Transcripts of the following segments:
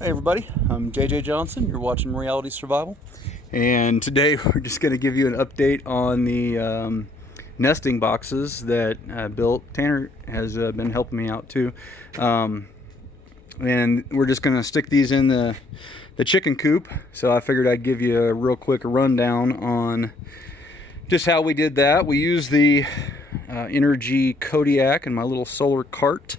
Hey everybody, I'm JJ Johnson. You're watching Reality Survival, and today we're just going to give you an update on the nesting boxes that I built. Tanner has been helping me out too, and we're just going to stick these in the chicken coop. So I figured I'd give you a real quick rundown on just how we did that. We used the Energy Kodiak and my little solar cart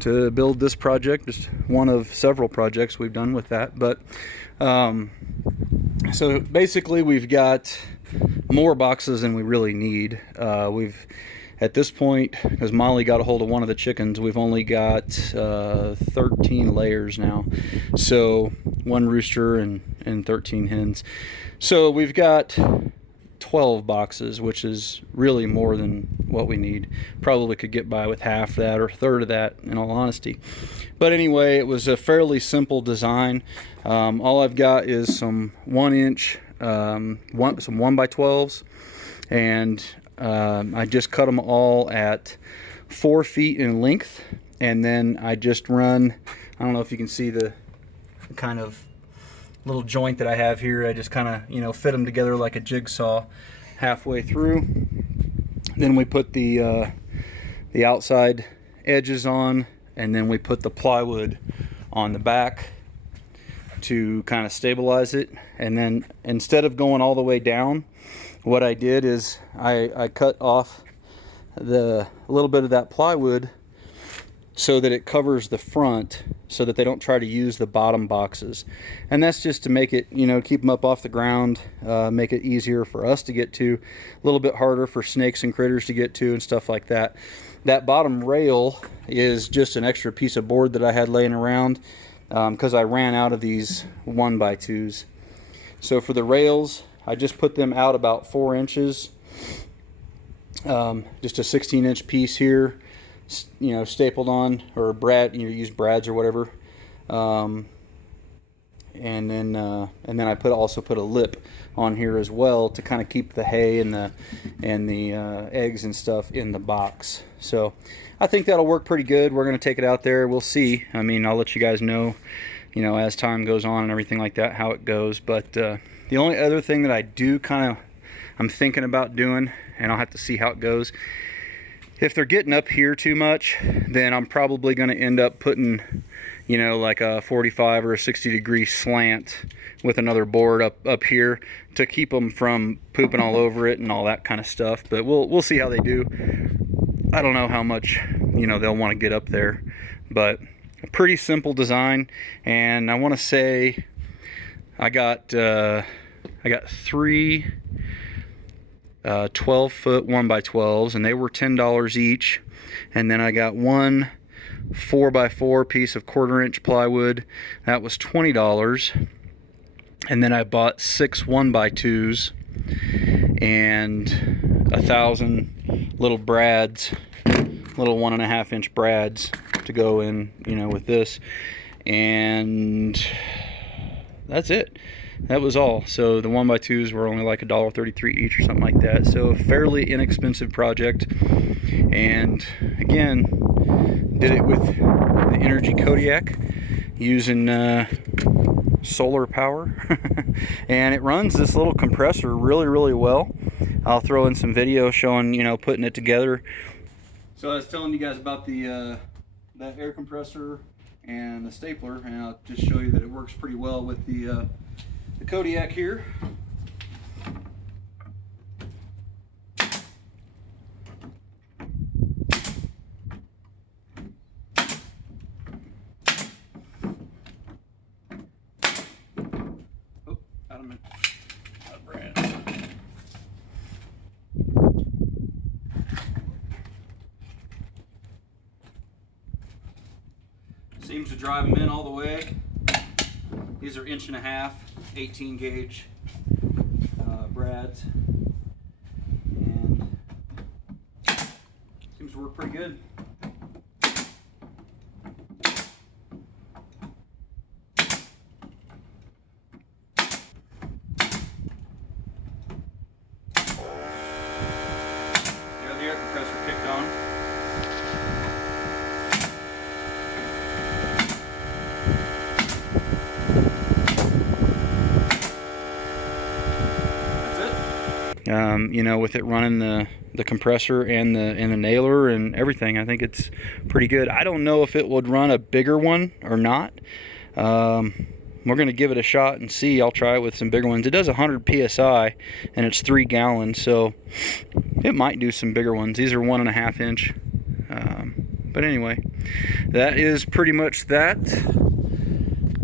to build this project, just one of several projects we've done with that. But so basically we've got more boxes than we really need. We've at this point, because Molly got a hold of one of the chickens, we've only got 13 layers now, so one rooster and 13 hens. So we've got 12 boxes, which is really more than what we need. Probably could get by with half that or a third of that, in all honesty. But anyway, it was a fairly simple design. All I've got is some 1-inch, some 1x12s, and I just cut them all at 4 feet in length, and then I just run, I don't know if you can see the kind of little joint that I have here. I just kind of, fit them together like a jigsaw halfway through. Then we put the outside edges on, and then we put the plywood on the back to kind of stabilize it. And then instead of going all the way down, what I did is I cut off a little bit of that plywood so that it covers the front, so that they don't try to use the bottom boxes. And that's just to make it, keep them up off the ground, make it easier for us to get to, a little bit harder for snakes and critters to get to and stuff like that. That bottom rail is just an extra piece of board that I had laying around because I ran out of these 1x2s. So for the rails, I just put them out about 4 inches, just a 16-inch piece here, stapled on, or use brads or whatever, and then I also put a lip on here as well to kind of keep the hay and the eggs and stuff in the box. So I think that'll work pretty good. We're going to take it out there. We'll see. I mean, I'll let you guys know, as time goes on and everything like that, how it goes. But the only other thing that I'm thinking about doing, and I'll have to see how it goes, if they're getting up here too much, then I'm probably going to end up putting, like a 45 or a 60-degree slant with another board up here to keep them from pooping all over it and all that kind of stuff. But we'll see how they do. I don't know how much, they'll want to get up there, but a pretty simple design. And I want to say I got 3 12-foot 1x12s, and they were $10 each. And then I got one 4x4 piece of 1/4-inch plywood, that was $20. And then I bought 6 1x2s and 1,000 little brads, little 1.5-inch brads to go in, with this. And that's it. That was all. So the 1x2s were only like $1.33 each or something like that. So a fairly inexpensive project. And again, did it with the Energy Kodiak using solar power. And it runs this little compressor really well. I'll throw in some video showing, putting it together. So I was telling you guys about the that air compressor and the stapler, and I'll just show you that it works pretty well with the Kodiak here. Oh, out of brand. Seems to drive them in all the way. These are 1.5 inch, 18 gauge brads, and seems to work pretty good. There, the air compressor kicked on. You know, with it running the compressor and the nailer and everything, I think it's pretty good. I don't know if it would run a bigger one or not. We're going to give it a shot and see. I'll try it with some bigger ones. It does 100 psi and it's 3 gallons, so it might do some bigger ones. These are 1.5 inch. But anyway, that is pretty much that.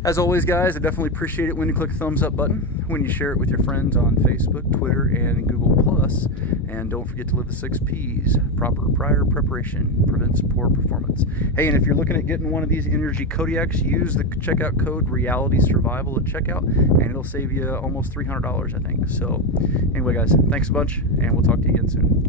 As always, guys, I definitely appreciate it when you click the thumbs up button, when you share it with your friends on Facebook, Twitter, and Google+. And don't forget to live the 6 Ps. Proper prior preparation prevents poor performance. Hey, and if you're looking at getting one of these energy Kodiaks, use the checkout code Reality Survival at checkout, and it'll save you almost $300, I think. So anyway, guys, thanks a bunch, and we'll talk to you again soon.